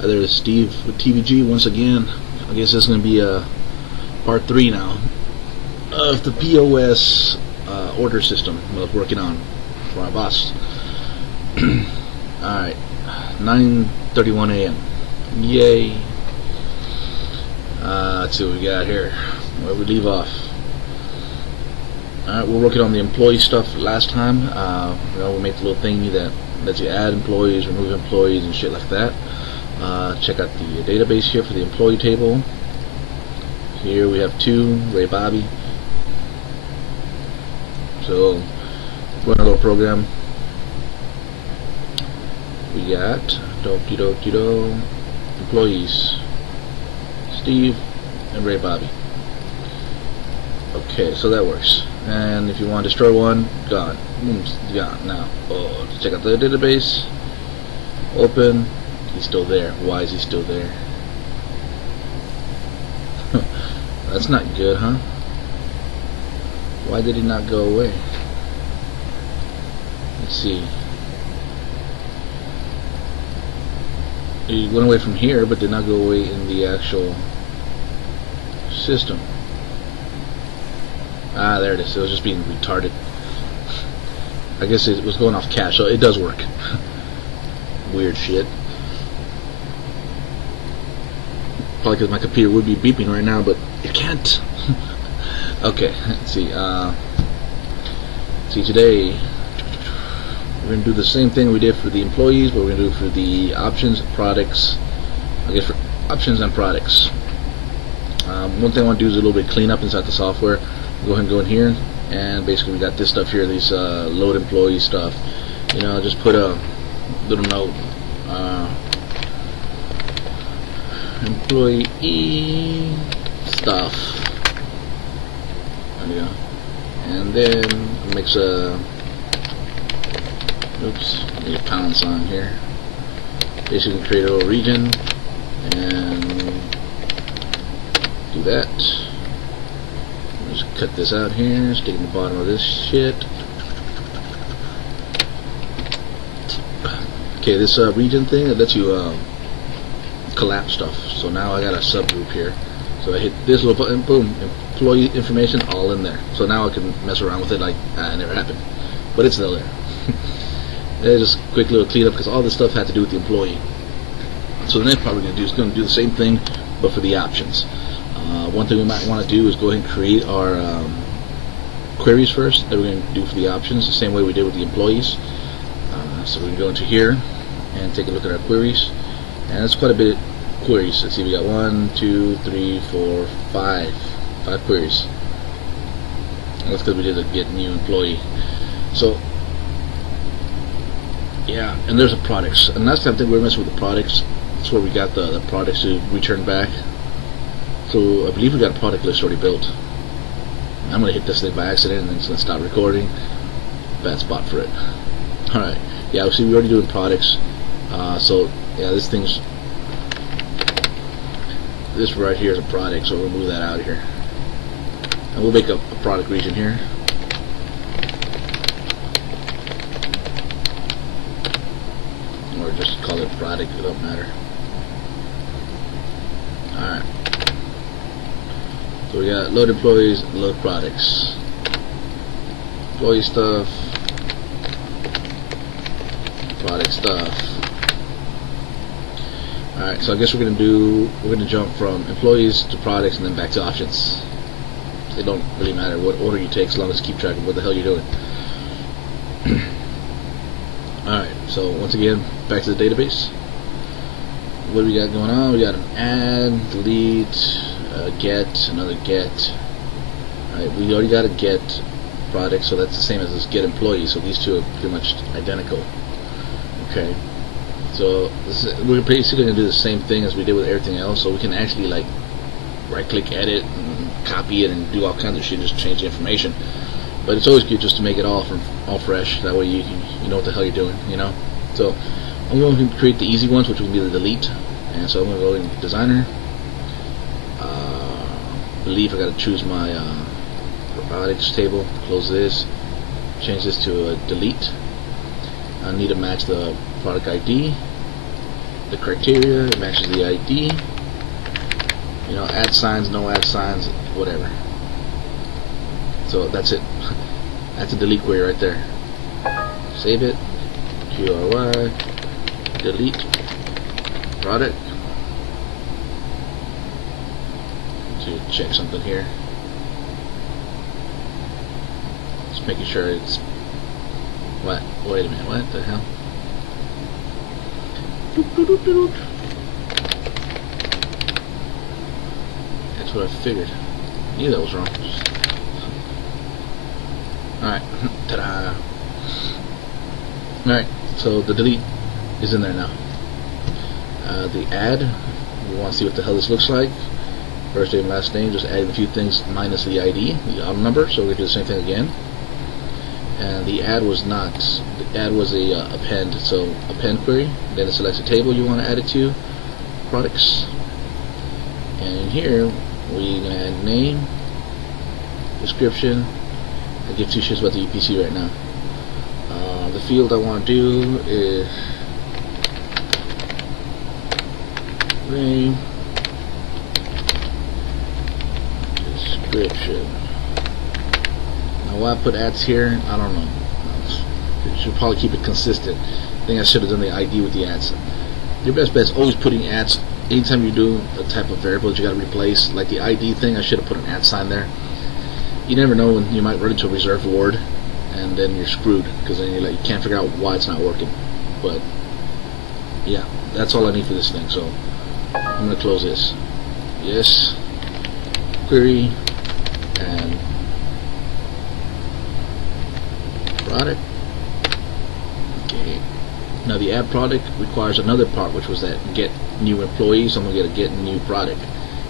There's Steve with TVG once again. I guess this is going to be part 3 now of the PoS order system I was working on for my boss. Alright, 9:31 a.m. Yay. Let's see what we got here. Where we leave off. Alright, we're working on the employee stuff last time. We made the little thingy that lets you add employees, remove employees, and shit like that. Check out the database here for the employee table. Here we have 2, Ray Bobby. So, run a little program. We got employees, Steve and Ray Bobby. Okay, so that works. And if you want to destroy one, gone. Gone now. Check out the database. Open. He's still there. Why is he still there? That's not good, huh? Why did he not go away? Let's see. He went away from here, but did not go away in the actual system. Ah, there it is. It was just being retarded. I guess it was going off cache, so it does work. Weird shit. Probably because my computer would be beeping right now, but it can't. Okay, let's see. Today we're going to do the same thing we did for the employees, but we're going to do it for the options, products. I guess for options and products. One thing I want to do is a little bit clean up inside the software. Go ahead and go in here, and basically we got this stuff here, these load employee stuff. Just put a little note. Employee stuff. There we go. And then makes a need a pound sign here. Basically create a little region and do that. Just cut this out here, stick in the bottom of this shit. Okay, this region thing, it lets you collapse stuff. So now I got a subgroup here. So I hit this little button, boom, employee information all in there. So now I can mess around with it like it never happened. But it's still there. It's just a quick little cleanup because all this stuff had to do with the employee. So the next part we're going to do is going to do the same thing but for the options. One thing we might want to do is go ahead and create our queries first that we're going to do for the options, the same way we did with the employees. So we can go into here and take a look at our queries. And that's quite a bit of queries. Let's see, we got 1, 2, 3, 4, 5 queries. And that's because we did a get new employee. So yeah, and there's the products, and that's the thing we're messing with the products. That's where we got the products to return back. So I believe we got a product list already built. I'm gonna hit this thing by accident and then it's gonna stop recording. Bad spot for it. Alright, yeah, see, we're already doing products. So yeah, this right here is a product, so we'll move that out of here. And we'll make a product region here. Or just call it product, it don't matter. Alright. So we got load employees, load products. Employee stuff, product stuff. Alright, so I guess we're gonna jump from employees to products and then back to options. It don't really matter what order you take as long as you keep track of what the hell you're doing. Alright, so once again, back to the database. What do we got going on? We got an add, delete, get, another get. Alright, we already got a get product, so that's the same as this get employee, so these two are pretty much identical. Okay, so we're basically going to do the same thing as we did with everything else, so we can actually like right click edit and copy it and do all kinds of shit, just change the information. But it's always good just to make it all fresh, that way you know what the hell you're doing, So I'm going to create the easy ones, which will be the delete. And so I'm going to go in designer. Believe I got to choose my products table, close this, change this to a delete. I need to match the product ID, the criteria, it matches the ID. You know, add signs, no add signs, whatever. So that's it. That's a delete query right there. Save it. QRY. Delete. Product. To check something here. Just making sure it's. What? Wait a minute. What the hell? That's what I figured. I knew that was wrong. Alright. Ta-da. Alright. So the delete is in there now. The add. We want to see what the hell this looks like. First name, last name. Just adding a few things minus the ID, the item number. So we do the same thing again. And the add was not. The add was a append. So append query. Then it selects a table you want to add it to. Products. And in here we're gonna add name, description. I give two shits about the UPC right now. The field I want to do is name, description. Now why I put ads here, I don't know. I should probably keep it consistent. I think I should have done the ID with the ads. Your best bet is always putting ads. Anytime you do a type of variable that you got to replace, like the ID thing, I should have put an @ sign there. You never know when you might run into a reserved word, and then you're screwed because then you can't figure out why it's not working. But yeah, that's all I need for this thing. So I'm gonna close this. Yes, query and product. Okay. Now the add product requires another part, which was that get new employees. So I'm gonna get new product.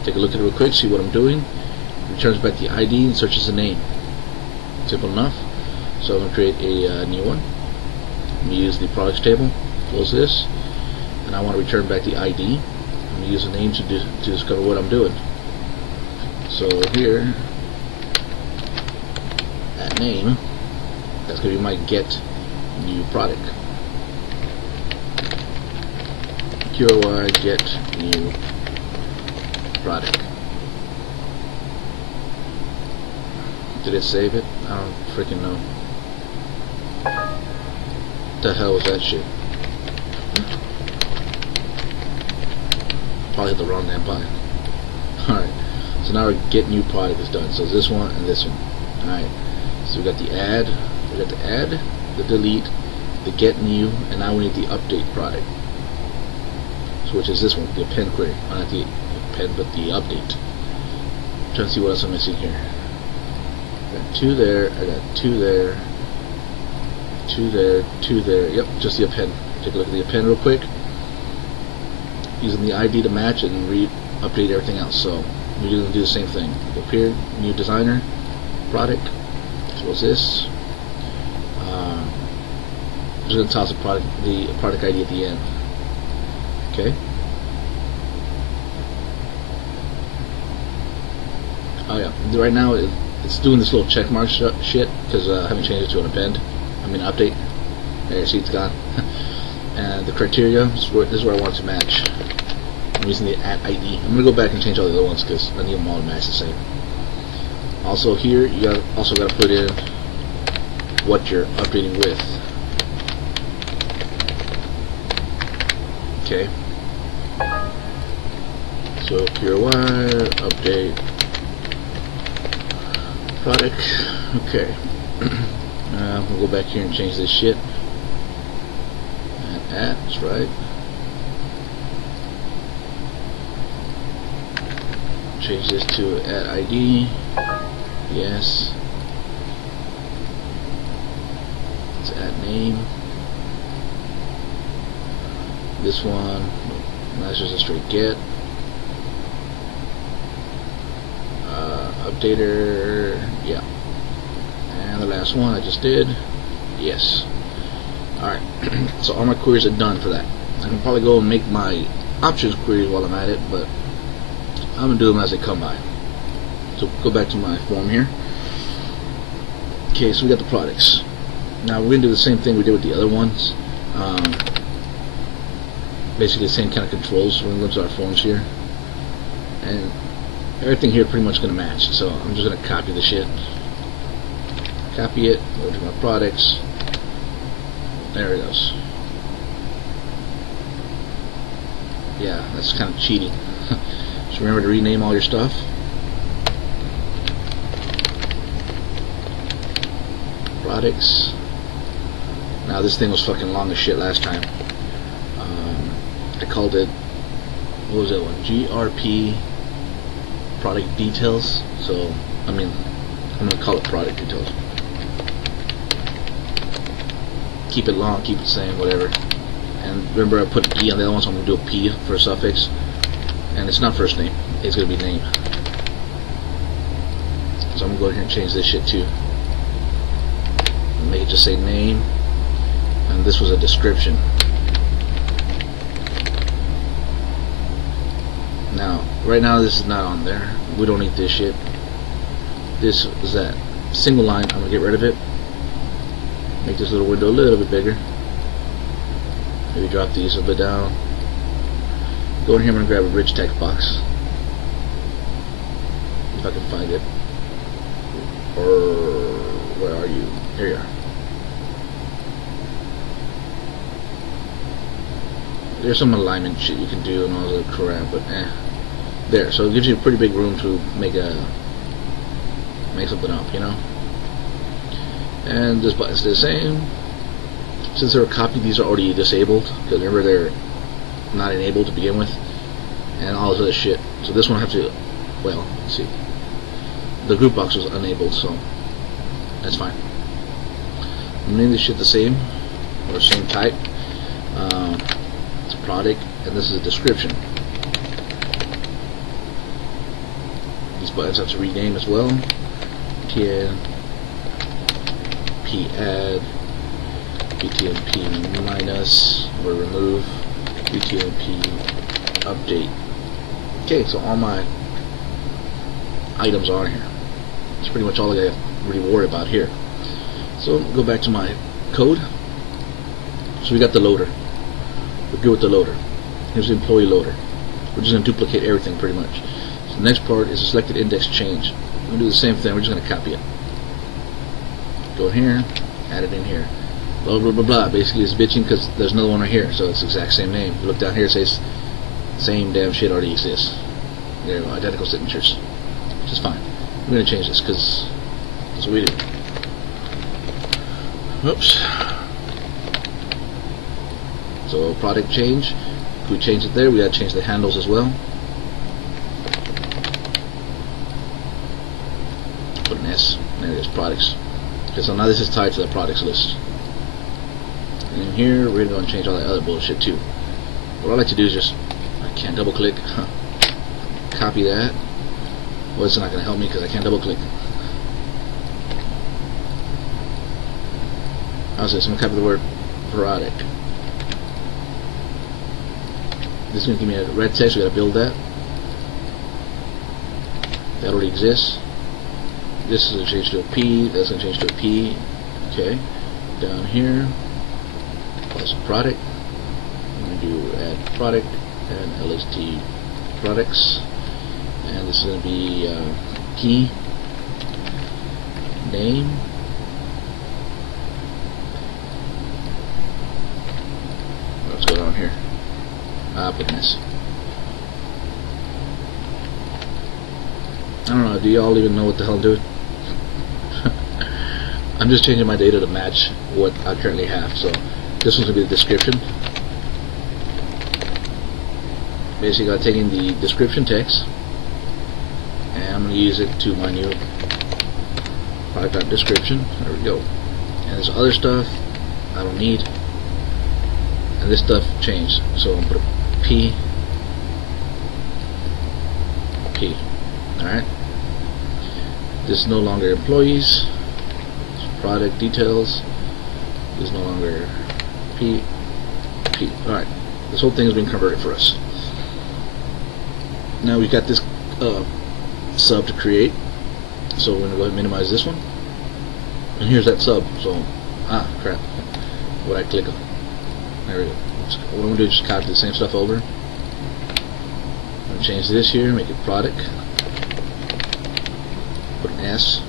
Take a look at it real quick, see what I'm doing. Returns back the ID and searches the name. Simple enough. So I'm going to create a new one. I'm going to use the products table. Close this. And I want to return back the ID. I'm going to use the name to discover what I'm doing. So here, that name, that's going to be my get new product. QRY get new product. Did it save it? I don't freaking know. What the hell was that shit? Probably hit the wrong damn button. Alright, so now our get new product is done. So this one and this one. Alright, so we got the add, the delete, the get new, and now we need the update product. So which is this one, the append query. Not the append, but the update. I'm trying to see what else I'm missing here. I got two there, I got two there, two there, two there. Yep, just the append. Take a look at the append real quick. Using the ID to match it and update everything else. So we're going to do the same thing. Go up here, new designer, product. So what's this? I'm just going to toss the product ID at the end. Okay. Oh yeah, right now it's doing this little check mark shit because I haven't changed it to an append. I mean update. There, see it's gone. And the criteria, this is where I want it to match. I'm using the @ID. I'm gonna go back and change all the other ones because I need them all to match the same. Also here, you also got to put in what you're updating with. Okay. So QRY update product. Okay. We'll go back here and change this shit. And that's right. Change this to @ID. Yes. It's @name. This one, that's just a straight get. Updater, yeah. And the last one I just did, yes. Alright, so all my queries are done for that. I can probably go and make my options queries while I'm at it, but I'm going to do them as they come by. So go back to my form here. Okay, so we got the products. Now we're going to do the same thing we did with the other ones. basically the same kind of controls when we go to our phones here, and everything here pretty much gonna match. So I'm just gonna copy the shit, copy it, go to my products. There it goes. Yeah, that's kind of cheating. Just remember to rename all your stuff. Products. Now this thing was fucking long as shit last time. I called it, what was that one? GRP product details. So I mean, I'm gonna call it product details. Keep it long, keep it same, whatever. And remember I put an E on the other one, so I'm gonna do a P for a suffix. And it's not first name, it's gonna be name. So I'm gonna go here and change this shit too. Make it just say name, and this was a description. Now, right now this is not on there. We don't need this shit. This is that single line. I'm gonna get rid of it. Make this little window a little bit bigger. Maybe drop these a bit down. Go in here, I'm gonna grab a rich text box. If I can find it. Or where are you? Here you are. There's some alignment shit you can do and all that crap, but there. So it gives you a pretty big room to make something up, you know. And this button's the same. Since they're copied, these are already disabled because remember they're not enabled to begin with, and all this other shit. So this one I have to, well, let's see. The group box was enabled, so that's fine. Name this shit the same or same type. It's a product, and this is a description. These buttons have to rename as well. TN P add, BTMP minus or remove, BTMP update. Okay, so all my items are here. That's pretty much all I got to really worry about here. So go back to my code. So we got the loader. We're good with the loader. Here's the employee loader. We're just going to duplicate everything pretty much. So the next part is the selected index change. We're going to do the same thing. We're just going to copy it. Go in here, add it in here. Blah blah blah blah. Basically it's bitching because there's another one right here, so it's the exact same name. You look down here, it says same damn shit already exists. There you go, identical signatures. Which is fine. I'm going to change this because that's what we do. Oops. So product change. If we change it there, we got to change the handles as well. Put an S. There it is, products. Okay, so now this is tied to the products list. And in here, we're going to change all that other bullshit too. What I like to do is just, I can't double click, copy that. Well, it's not going to help me because I can't double click. I'll say, so I'm going to copy the word product. This is going to give me a red text, we got to build that. That already exists. This is going to change to a P, that's going to change to a P. Okay, down here, plus product. I'm going to do add product and LST products. And this is going to be P name. What's going on here? Put this. I don't know, do y'all even know what the hell I'm doing? I'm just changing my data to match what I currently have. So this one's going to be the description. Basically I'm taking the description text and I'm going to use it to my new product.description. There we go. And this other stuff I don't need. And this stuff changed. So I'm going to put a P. Alright. This is no longer employees. It's product details. This is no longer P. Alright. This whole thing has been converted for us. Now we've got this sub to create. So we're going to go ahead and minimize this one. And here's that sub. So, crap. What I click on. There we go. What I'm going to do is just copy the same stuff over. I'm going to change this here, make it product. Put an S.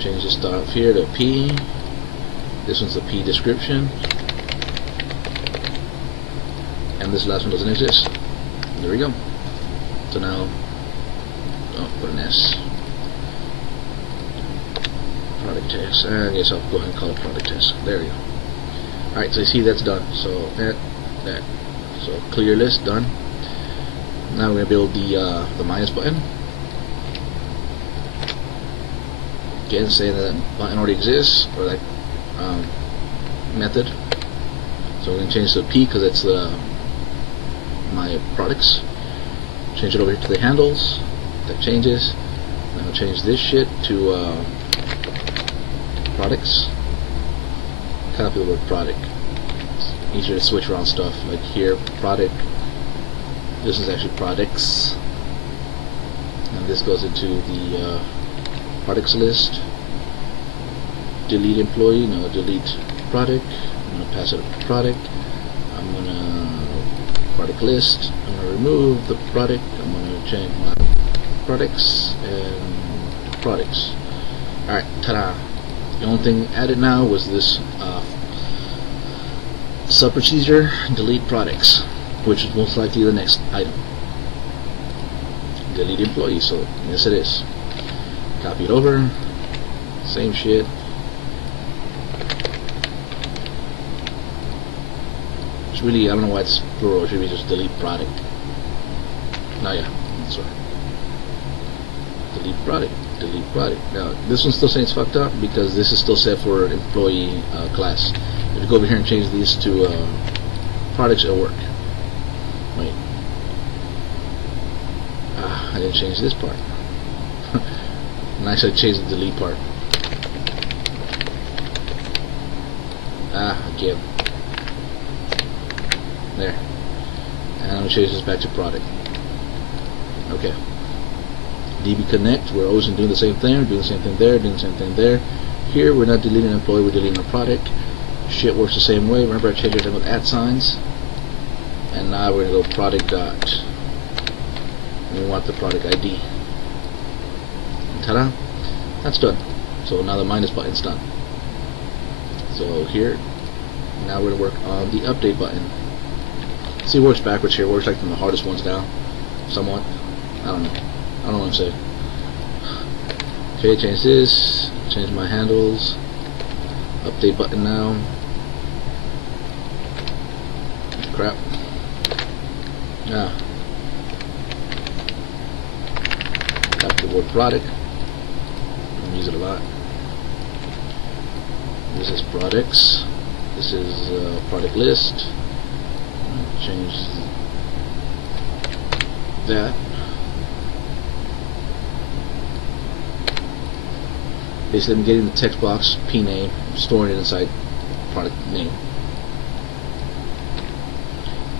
Change this stuff here to P. This one's the P description. And this last one doesn't exist. There we go. So now, put an S. Product test. I guess I'll go ahead and call it product test. There we go. Alright, so you see that's done. So that. So clear list done. Now we're going to build the minus button. Again, saying that button already exists, or that method. So we're going to change to P because it's my products. Change it over here to the handles. That changes. Then I'll change this shit to products. Copy the word product. It's easier to switch around stuff. Like here, product. This is actually products. And this goes into the products list. Delete employee. No, delete product. I'm going to pass it up to product. I'm going to product list. I'm going to remove the product. I'm going to change my products and products. Alright, ta-da. The only thing added now was this sub procedure delete products, which is most likely the next item. Delete employee, so yes it is. Copy it over, same shit. It's really, I don't know why it's plural, it should be just delete product. No, yeah, that's right. Delete product, delete product. Now, this one's still saying it's fucked up because this is still set for employee class. If you go over here and change these to products, it'll work. Wait. I didn't change this part. Nice, I changed the delete part. Again. There. And I'm going to change this back to product. Okay. DB Connect, we're always doing the same thing. We're doing the same thing there, doing the same thing there. Here, we're not deleting an employee, we're deleting a product. Shit works the same way. Remember, I changed everything with @signs. And now we're going to go product dot. And we want the product ID. And ta-da! That's done. So now the minus button's done. So here, now we're going to work on the update button. See, it works backwards here. It works like from the hardest ones down. Somewhat. I don't know. I don't know what I'm saying. Okay, change this. Change my handles. Update button now. Crap. Copy the word product. I use it a lot. This is products. This is product list. Change that. Basically, I'm getting the text box P name, storing it inside product name.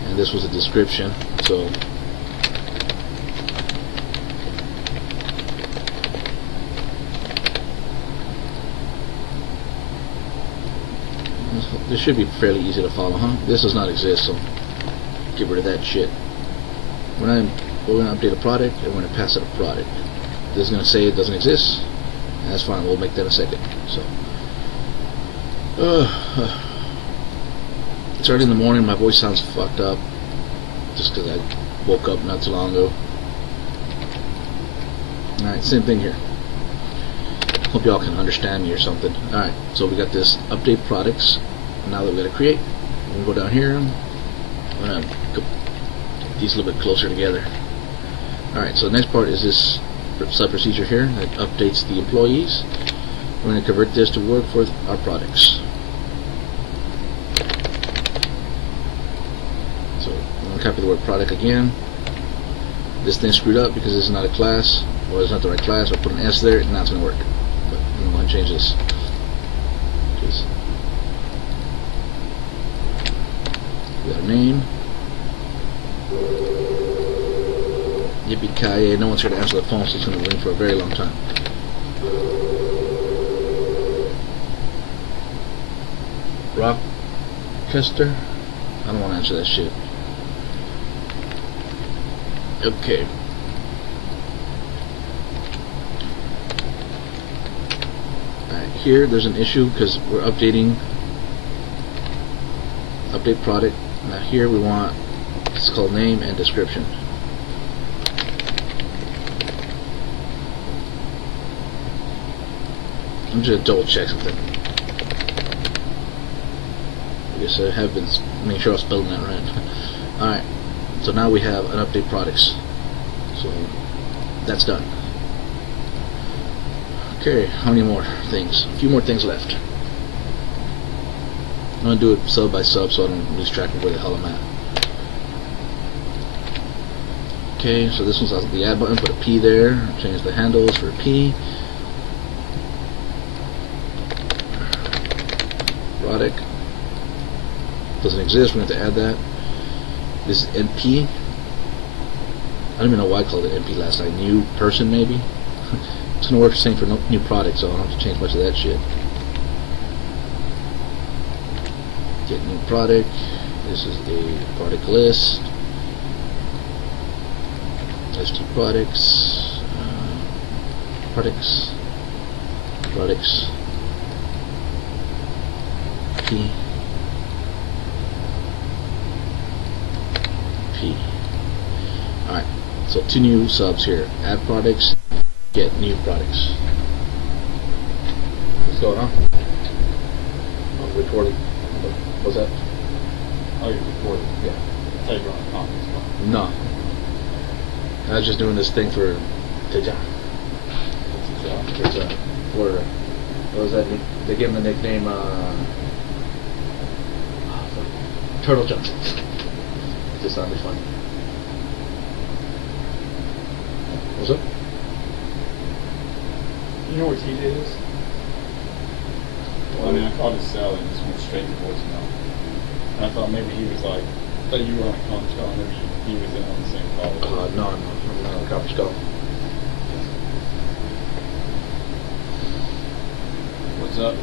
And this was a description, so this should be fairly easy to follow, huh? This does not exist, so get rid of that shit. We're going to update a product, and we're going to pass it a product. This is going to say it doesn't exist. That's fine, we'll make that in a second. So, it's early in the morning, my voice sounds fucked up just because I woke up not too long ago. Alright, same thing here. Hope y'all can understand me or something. Alright, so we got this update products. Now that we got to create, we're going to go down here. I'm going to get these a little bit closer together. Alright, so the next part is this sub procedure here that updates the employees. We're going to convert this to work for our products. So I'm going to copy the word product again. This thing screwed up because this is not a class, or it's not the right class. I'll put an S there, and now it's going to work. But I'm going to go ahead and change this. Just we got a name. Yippee-ki-yay, no one's here to answer the phone, so it's going to ring for a very long time. Rock, Kester? I don't want to answer that shit. Okay. Alright, here there's an issue because we're updating update product. Now here we want, it's called name and description. I'm just gonna double check something. I guess I have been making sure I was spelling that right. Alright, so now we have an update products. So that's done. Okay, how many more things? A few more things left. I'm gonna do it sub by sub so I don't lose track of where the hell I'm at. Okay, so this one's the add button, put a P there, change the handles for a P. Product doesn't exist, we're going to have to add that. This is NP. I don't even know why I called it NP last night. New person, maybe? It's going to work the same for new product, so I don't have to change much of that shit. Get new product. This is a product list. ST products. Products. P. Alright, so 2 new subs here. Add products, get new products. What's going on? I'm recording. What's that? Oh, you're recording? Yeah. I thought you were on a conference call. No. I was just doing this thing for Teja. What's the job? For what was that? They gave him the nickname Turtle Johnson. Just sounded funny. What's up? You know where TJ is? Well, I mean, I called his cell and just went straight to voicemail. And I thought maybe he was like, I thought you were on a conference call, maybe he was in on the same call. No, I'm not on a conference call. What's up?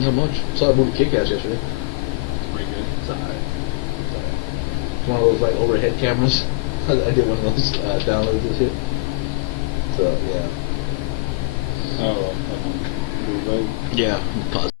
Not much. Saw the movie Kick-Ass yesterday. It's pretty good. It's alright. It's one of those like overhead cameras. I did one of those downloads and shit. So yeah. Oh, well, Yeah. Pause.